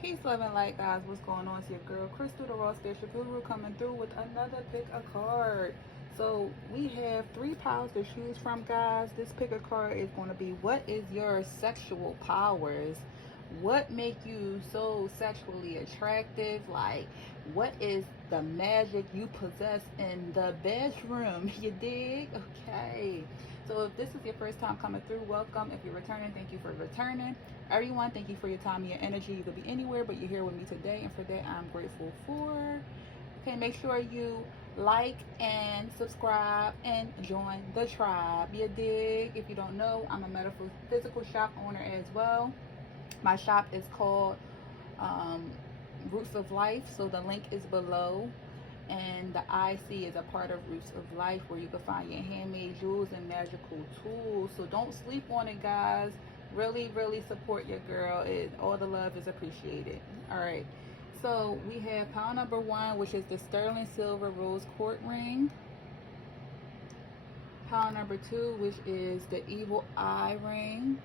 Peace, love, and light, guys. What's going on? It's your girl, Crystal, the Raw Spiritual Guru, coming through with another pick a card. So we have 3 piles to choose from, guys. This pick a card is going to be, what is your sexual powers? What make you so sexually attractive? Like, what is the magic you possess in the bedroom? You dig? Okay. So if this is your first time coming through, welcome. If you're returning, thank you for returning. Everyone, thank you for your time and your energy. You could be anywhere, but you're here with me today, and for that, I'm grateful for. Okay, make sure you like and subscribe and join the tribe. You dig? If you don't know, I'm a metaphysical shop owner as well. My shop is called Roots of Life, so the link is below. And the IC is a part of Roots of Life, where you can find your handmade jewels and magical tools. So don't sleep on it, guys. Really, really support your girl. All the love is appreciated. All right. So we have pile number 1, which is the sterling silver rose quartz ring. Pile number 2, which is the evil eye ring.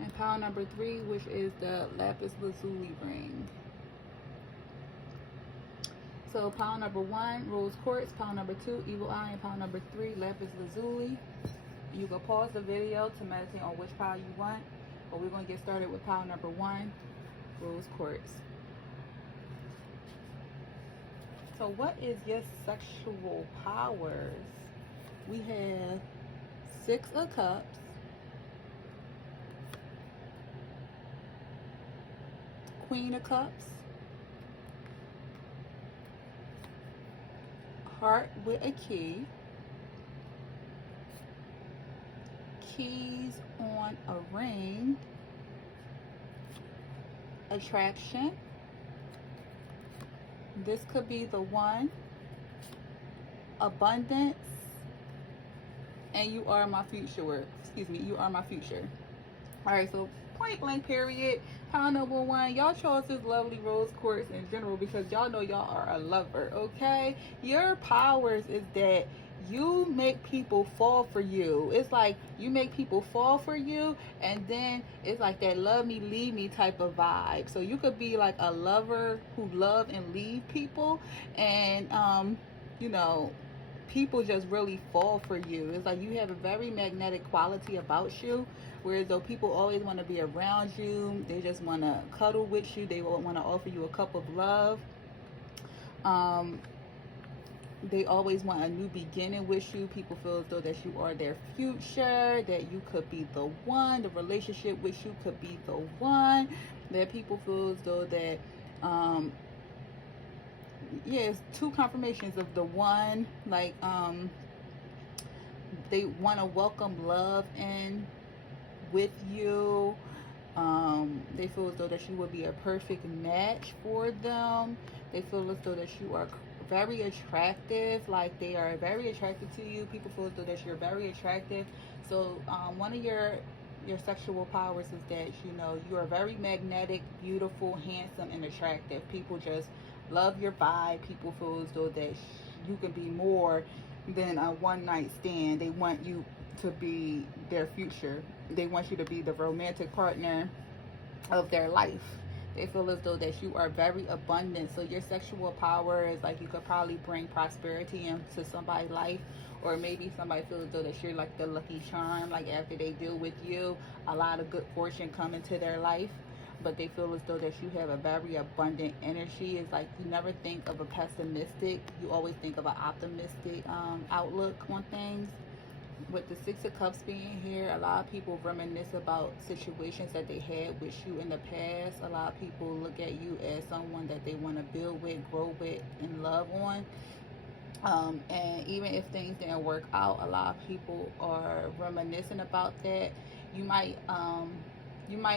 And pile number 3, which is the lapis lazuli ring. So pile number 1, rose quartz. Pile number 2, evil eye. And pile number 3, lapis lazuli. You can pause the video to meditate on which pile you want, but we're going to get started with pile number 1, rose quartz. So what is your sexual powers? We have 6 of cups, queen of cups, heart with a key, keys on a ring, attraction. This could be the one, abundance, and you are my future. Excuse me, you are my future. All right, so point blank period. Pile number 1, y'all chose this lovely rose quartz in general because y'all know y'all are a lover. Okay, your powers is that you make people fall for you. It's like you make people fall for you, and then it's like that love me, leave me type of vibe. So you could be like a lover who love and leave people, and you know, people just really fall for you. It's like you have a very magnetic quality about you, whereas though people always want to be around you, they just want to cuddle with you, they want to offer you a cup of love. They always want a new beginning with you. People feel as though that you are their future, that you could be the one, the relationship with you could be the one, that people feel as though that it's 2 confirmations of the one. Like they want to welcome love in with you. They feel as though that you would be a perfect match for them. They feel as though that you are very attractive, like they are very attracted to you. People feel as though that you're very attractive. So one of your sexual powers is that, you know, you are very magnetic, beautiful, handsome, and attractive. People just love your vibe. People feel as though that you can be more than a one night stand. They want you to be their future. They want you to be the romantic partner of their life. They feel as though that you are very abundant. So your sexual power is like you could probably bring prosperity into somebody's life, or maybe somebody feels as though that you're like the lucky charm. Like after they deal with you, a lot of good fortune come into their life. But they feel as though that you have a very abundant energy. It's like you never think of a pessimistic. You always think of an optimistic outlook on things. With the 6 of Cups being here, a lot of people reminisce about situations that they had with you in the past. A lot of people look at you as someone that they want to build with, grow with, and love on. And even if things didn't work out, a lot of people are reminiscing about that. You might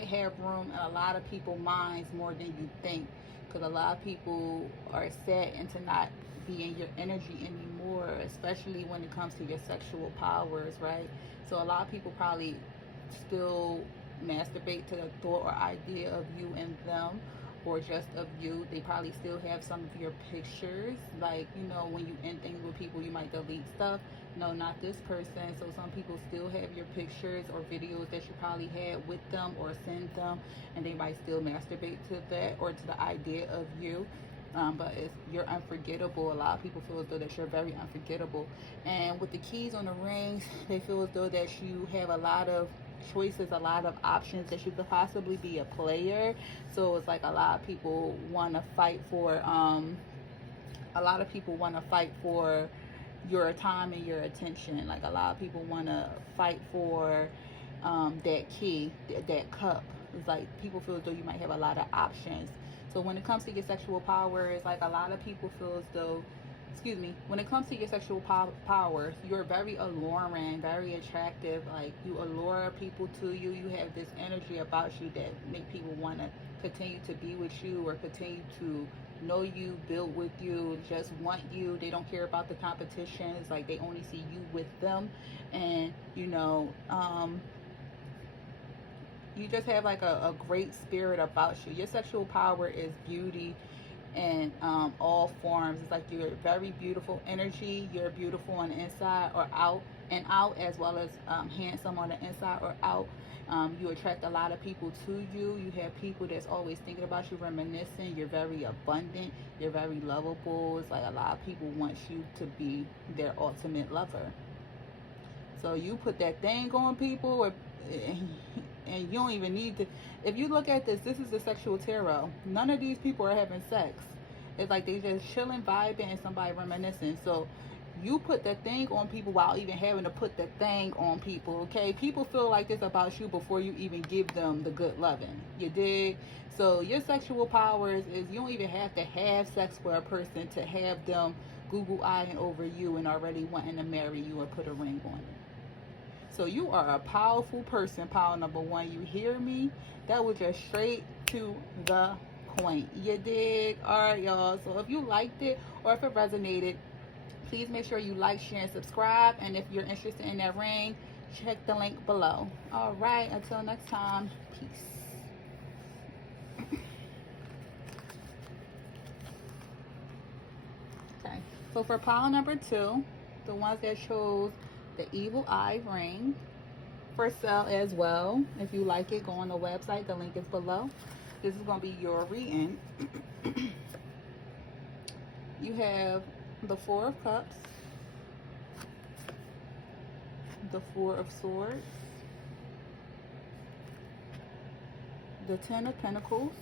have room in a lot of people's minds more than you think, because a lot of people are set into not be in your energy anymore, especially when it comes to your sexual powers, right? So a lot of people probably still masturbate to the thought or idea of you and them, or just of you. They probably still have some of your pictures. Like, you know, when you end things with people, you might delete stuff. No, not this person. So some people still have your pictures or videos that you probably had with them or send them, and they might still masturbate to that or to the idea of you. But if you're unforgettable, a lot of people feel as though that you're very unforgettable. And with the keys on the rings, they feel as though that you have a lot of choices, a lot of options, that you could possibly be a player. So it's like a lot of people want to fight for your time and your attention. Like, a lot of people want to fight for that key, that cup. It's like people feel as though you might have a lot of options. So when it comes to your sexual power, it's like a lot of people feel as though, when it comes to your sexual power, you're very alluring, very attractive. Like, you allure people to you. You have this energy about you that make people want to continue to be with you or continue to know you, build with you, just want you. They don't care about the competition. It's like they only see you with them. And, you know, you just have like a great spirit about you. Your sexual power is beauty in all forms. It's like you're very beautiful energy. You're beautiful on the inside or out and out, as well as handsome on the inside or out. You attract a lot of people to you. You have people that's always thinking about you, reminiscing. You're very abundant. You're very lovable. It's like a lot of people want you to be their ultimate lover. So you put that thing on people, and you don't even need to. If you look at this is the sexual tarot. None of these people are having sex. It's like they just chilling, vibing, and somebody reminiscing. So you put that thing on people without even having to put that thing on people, okay? People feel like this about you before you even give them the good loving. You dig? So your sexual powers is you don't even have to have sex with a person to have them Google-eyeing over you and already wanting to marry you or put a ring on it. So you are a powerful person, pile number one. You hear me? That was just straight to the point. You dig? All right, y'all. So if you liked it or if it resonated, please make sure you like, share, and subscribe. And if you're interested in that ring, check the link below. All right. Until next time. Peace. Okay. So for pile number two, the ones that chose the evil eye ring, for sale as well. If you like it, go on the website. The link is below. This is going to be your reading. You have the Four of Cups, the Four of Swords, the Ten of Pentacles,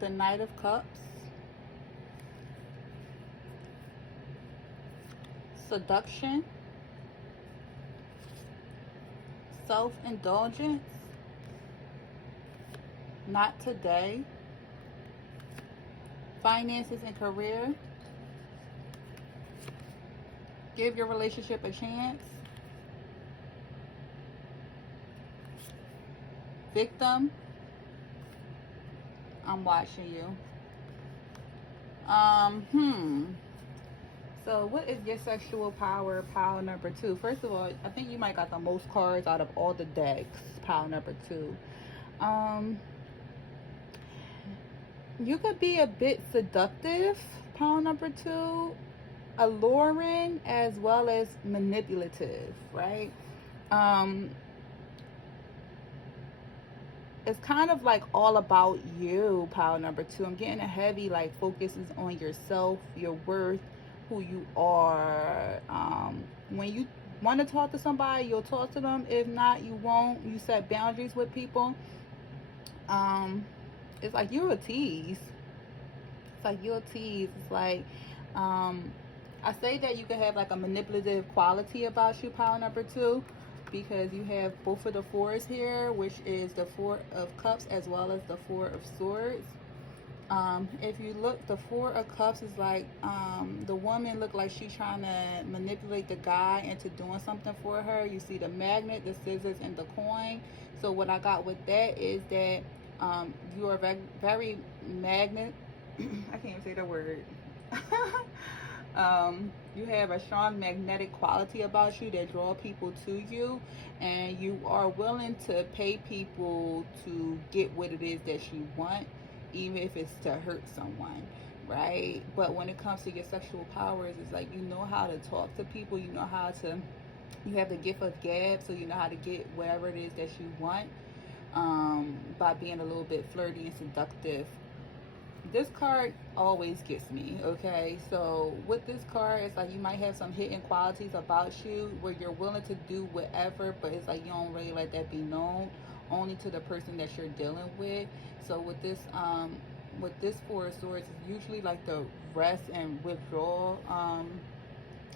the Knight of Cups, seduction, self-indulgence, not today, finances and career, give your relationship a chance, victim, I'm watching you. So what is your sexual power, pile number two? First of all, I think you might got the most cards out of all the decks, pile number two. You could be a bit seductive, pile number two, alluring, as well as manipulative, right? It's kind of like all about you, pile number two. I'm getting a heavy like focuses on yourself, your worth, who you are. When you want to talk to somebody, you'll talk to them. If not, you won't. You set boundaries with people. It's like you're a tease. It's like you're a tease. It's like I say that you could have like a manipulative quality about you, pile number two, because you have both of the fours here, which is the Four of Cups as well as the Four of Swords. If you look, the Four of Cups is like the woman look like she's trying to manipulate the guy into doing something for her. You see the magnet, the scissors, and the coin. So what I got with that is that you are very magnet. I can't even say the word. You have a strong magnetic quality about you that draw people to you, and you are willing to pay people to get what it is that you want, even if it's to hurt someone, right? But when it comes to your sexual powers, it's like you know how to talk to people, you know how to, you have the gift of gab, so you know how to get whatever it is that you want, by being a little bit flirty and seductive. This card always gets me, okay? So with this card, it's like you might have some hidden qualities about you where you're willing to do whatever, but it's like you don't really let that be known only to the person that you're dealing with. So with this Four of Swords, it's usually like the rest and withdrawal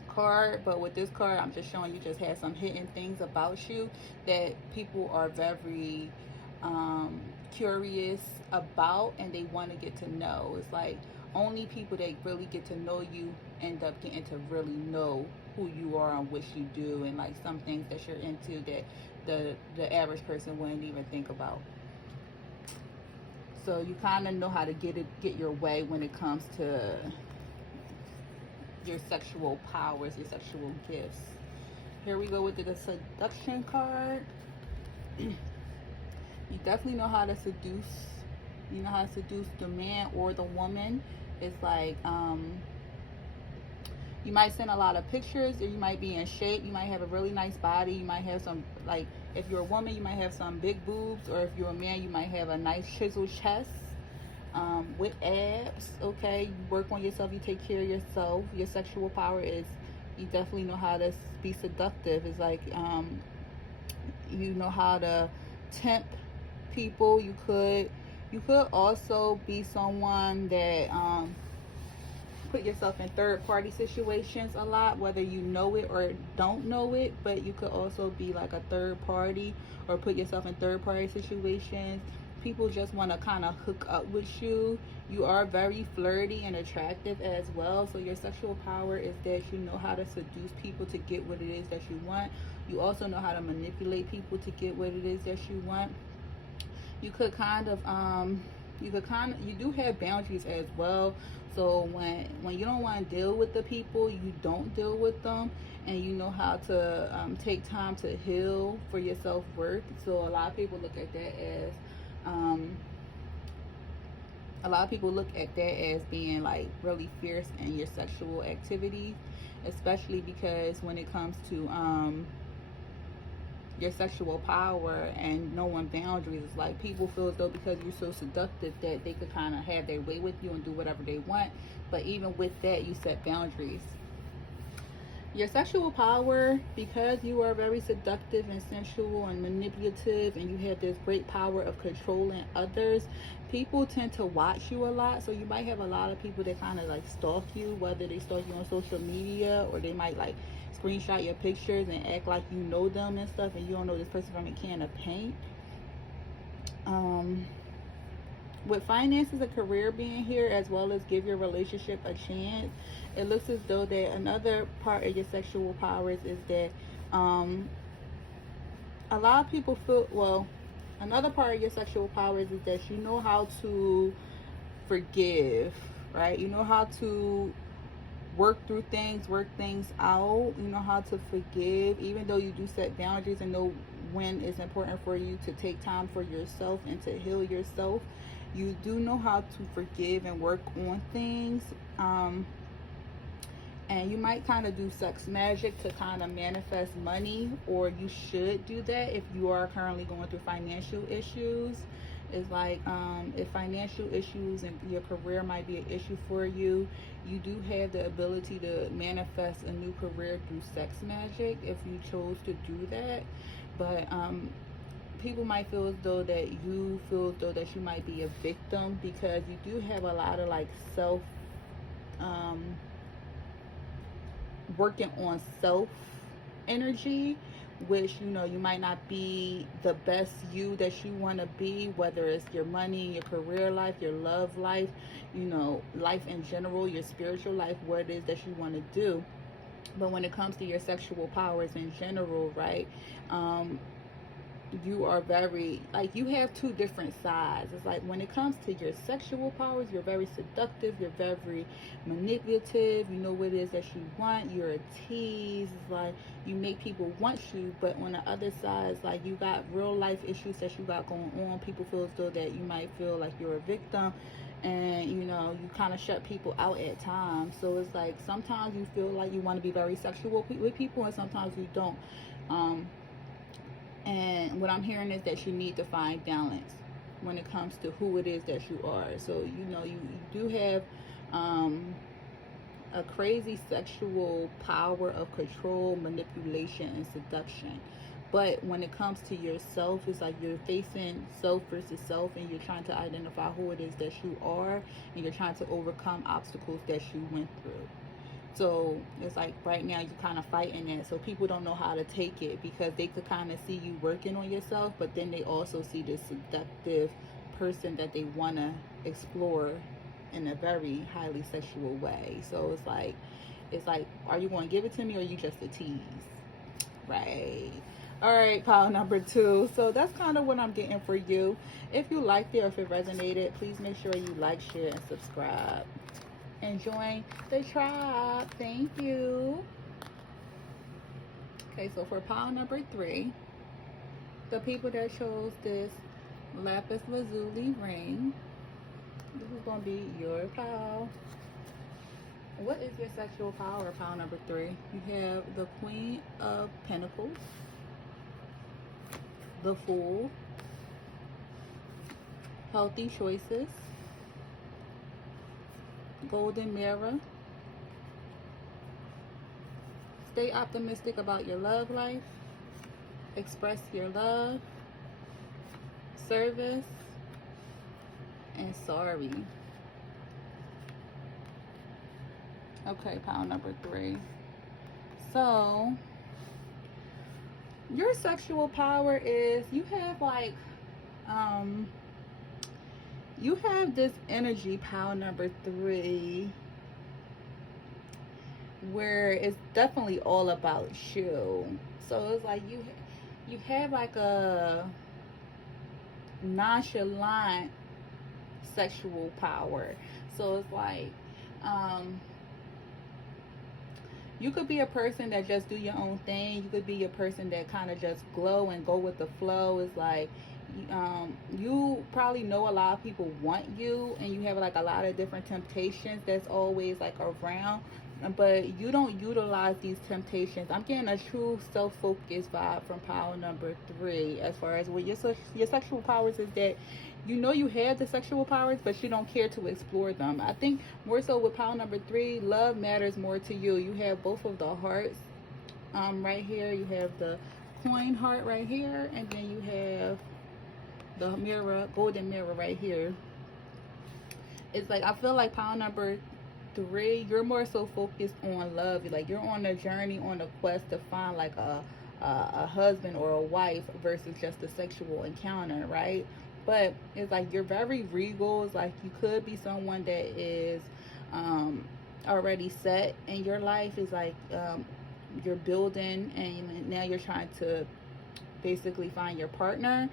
card, but with this card, I'm just showing you just have some hidden things about you that people are very curious about, and they want to get to know. It's like only people that really get to know you end up getting to really know who you are and what you do, and like some things that you're into that the average person wouldn't even think about. So you kind of know how to get your way when it comes to your sexual powers, your sexual gifts. Here we go with the seduction card. You definitely know how to seduce. You know how to seduce the man or the woman. It's like you might send a lot of pictures, or you might be in shape. You might have a really nice body. You might have some, like, if you're a woman, you might have some big boobs, or if you're a man, you might have a nice chiseled chest with abs. Okay, you work on yourself. You take care of yourself. Your sexual power is, you definitely know how to be seductive. It's like you know how to tempt people. You could also be someone that put yourself in third party situations a lot, whether you know it or don't know it. But you could also be like a third party, or put yourself in third party situations. People just want to kind of hook up with you. You are very flirty and attractive as well. So your sexual power is that you know how to seduce people to get what it is that you want. You also know how to manipulate people to get what it is that you want. You could kind of you do have boundaries as well. So when you don't want to deal with the people, you don't deal with them, and you know how to take time to heal for your self-worth. So a lot of people look at that as being like really fierce in your sexual activity, especially because when it comes to your sexual power and knowing boundaries, it's like people feel as though because you're so seductive that they could kind of have their way with you and do whatever they want. But even with that, you set boundaries. Your sexual power, because you are very seductive and sensual and manipulative, and you have this great power of controlling others, people tend to watch you a lot. So you might have a lot of people that kind of like stalk you, whether they stalk you on social media, or they might like screenshot your pictures and act like you know them and stuff, and you don't know this person from a can of paint. With finances and career being here, as well as give your relationship a chance, it looks as though that another part of your sexual powers is that a lot of people feel, well, another part of your sexual powers is that you know how to forgive, right? You know how to work things out. You know how to forgive, even though you do set boundaries and know when it's important for you to take time for yourself and to heal yourself. You do know how to forgive and work on things. And you might kind of do sex magic to kind of manifest money, or you should do that if you are currently going through financial issues. It's like if financial issues and your career might be an issue for you, you do have the ability to manifest a new career through sex magic if you chose to do that. But people might feel as though that you might be a victim, because you do have a lot of like self working on self energy, which you might not be the best you that you want to be, whether it's your money, your career life, your love life, life in general, your spiritual life, what it is that you want to do. But when it comes to your sexual powers in general, right, you are very, like, you have two different sides. It's like when it comes to your sexual powers, you're very seductive, you're very manipulative, you know what it is that you want, you're a tease. It's like you make people want you. But on the other side, it's like you got real life issues that you got going on. People feel as though that you might feel like you're a victim, and you know, you kind of shut people out at times. So it's like sometimes you feel like you want to be very sexual with people, and sometimes you don't. And what I'm hearing is that you need to find balance when it comes to who it is that you are. So, you know, you do have a crazy sexual power of control, manipulation, and seduction. But when it comes to yourself, it's like you're facing self versus self, and you're trying to identify who it is that you are, and you're trying to overcome obstacles that you went through. So it's like right now you're kind of fighting that. So people don't know how to take it, because they could kind of see you working on yourself, but then they also see this seductive person that they want to explore in a very highly sexual way. So it's like, are you going to give it to me, or are you just a tease? Right. All right, pile number 2. So that's kind of what I'm getting for you. If you liked it or if it resonated, please make sure you like, share, and subscribe. And join the tribe. Thank you. Okay, so for pile number 3, the people that chose this lapis lazuli ring, this is going to be your pile. What is your sexual power, pile number 3? You have the Queen of Pentacles, the Fool, healthy choices, golden mirror, stay optimistic about your love life, express your love, service, and sorry. Okay, pile number 3. So your sexual power is, you have like you have this energy, pile number 3, where it's definitely all about you. So it's like you have like a nonchalant sexual power. So it's like you could be a person that just do your own thing. You could be a person that kind of just glow and go with the flow. It's like you probably know a lot of people want you, and you have like a lot of different temptations that's always like around, but you don't utilize these temptations. I'm getting a true self-focused vibe from pile number 3 as far as what your sexual powers is, that you know you have the sexual powers, but you don't care to explore them. I think more so with pile number 3, love matters more to you. You have both of the hearts right here. You have the coin heart right here, and then you have the mirror, golden mirror right here. It's like I feel like pile number 3, you're more so focused on love. Like you're on a journey, on a quest to find like a husband or a wife versus just a sexual encounter, right? But it's like you're very regal. It's like you could be someone that is already set in your life. It's like you're building, and now you're trying to basically find your partner.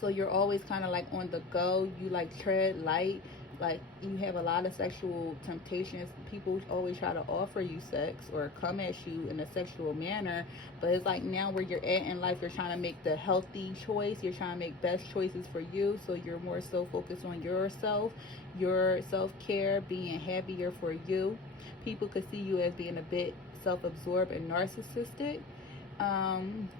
So you're always kind of like on the go. You like tread light. Like you have a lot of sexual temptations. People always try to offer you sex or come at you in a sexual manner, but it's like now where you're at in life, you're trying to make the healthy choice. You're trying to make best choices for you. So you're more so focused on yourself, your self-care, being happier for you. People could see you as being a bit self-absorbed and narcissistic.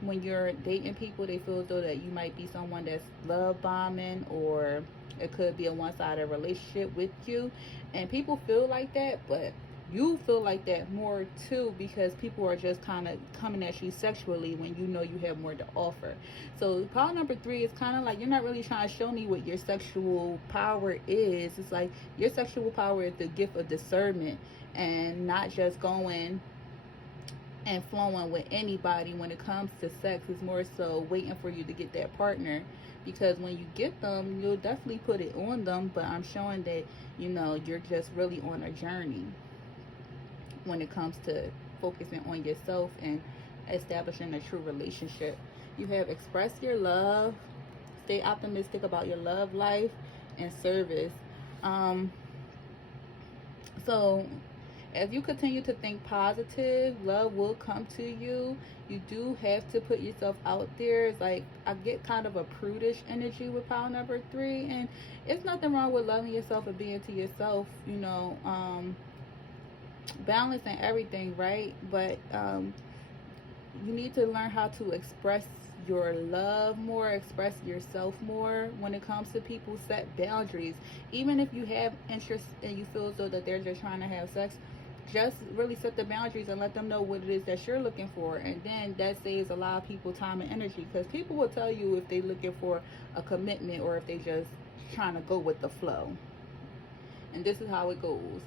When you're dating people, they feel as though that you might be someone that's love bombing, or it could be a one-sided relationship with you, and people feel like that, but you feel like that more too, because people are just kind of coming at you sexually when you know you have more to offer. So pile number 3 is kind of like you're not really trying to show me what your sexual power is. It's like your sexual power is the gift of discernment, and not just going and flowing with anybody. When it comes to sex, is more so waiting for you to get that partner, because when you get them, you'll definitely put it on them, but I'm showing that, you know, you're just really on a journey when it comes to focusing on yourself and establishing a true relationship. You have express your love, stay optimistic about your love life, and service. So as you continue to think positive, love will come to you. You do have to put yourself out there. It's like I get kind of a prudish energy with pile number 3, and it's nothing wrong with loving yourself and being to yourself, you know, balancing everything, right? But you need to learn how to express your love more, express yourself more when it comes to people. Set boundaries. Even if you have interest and you feel as though that they're just trying to have sex, just really set the boundaries and let them know what it is that you're looking for. And then that saves a lot of people time and energy, because people will tell you if they're looking for a commitment or if they just trying to go with the flow. And this is how it goes.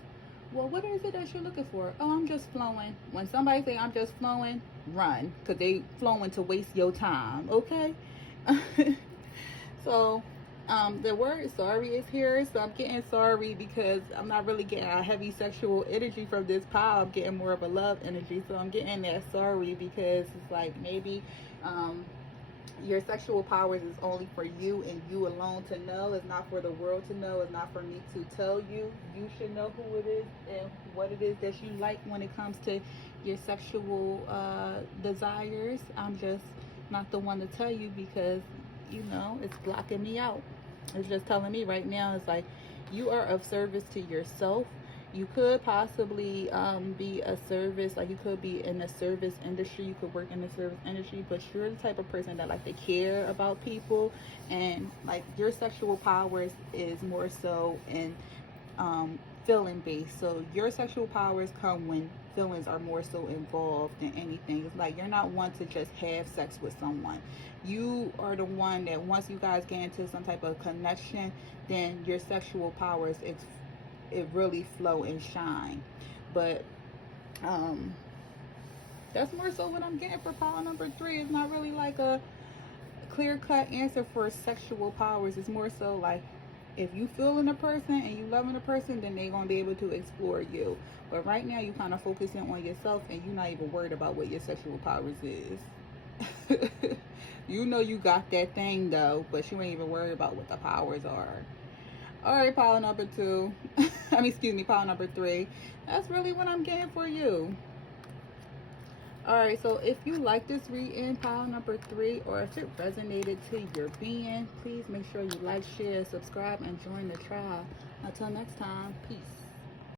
Well, what is it that you're looking for? Oh, I'm just flowing. When somebody say I'm just flowing, run, because they flowing to waste your time, okay? So the word sorry is here. So I'm getting sorry because I'm not really getting a heavy sexual energy from this pile. I'm getting more of a love energy. So I'm getting that sorry because it's like maybe your sexual powers is only for you and you alone to know. It's not for the world to know. It's not for me to tell you. You should know who it is and what it is that you like when it comes to your sexual desires. I'm just not the one to tell you because, you know, it's blocking me out. It's just telling me right now, it's like you are of service to yourself. You could possibly be a service, like you could be in the service industry, you could work in the service industry, but you're the type of person that like to care about people, and like your sexual powers is more so in feeling based. So your sexual powers come when feelings are more so involved than anything. It's like you're not one to just have sex with someone. You are the one that once you guys get into some type of connection, then your sexual powers it really flow and shine. But that's more so what I'm getting for pile number 3. It's not really like a clear-cut answer for sexual powers. It's more so like if you feeling a person and you loving a person, then they're gonna be able to explore you. But right now you kind of focusing on yourself and you're not even worried about what your sexual powers is. You know you got that thing though, but you ain't even worried about what the powers are. All right, pile number 2. Pile number 3. That's really what I'm getting for you. All right, so if you like this reading, pile number 3, or if it resonated to your being, please make sure you like, share, subscribe, and join the tribe. Until next time, peace.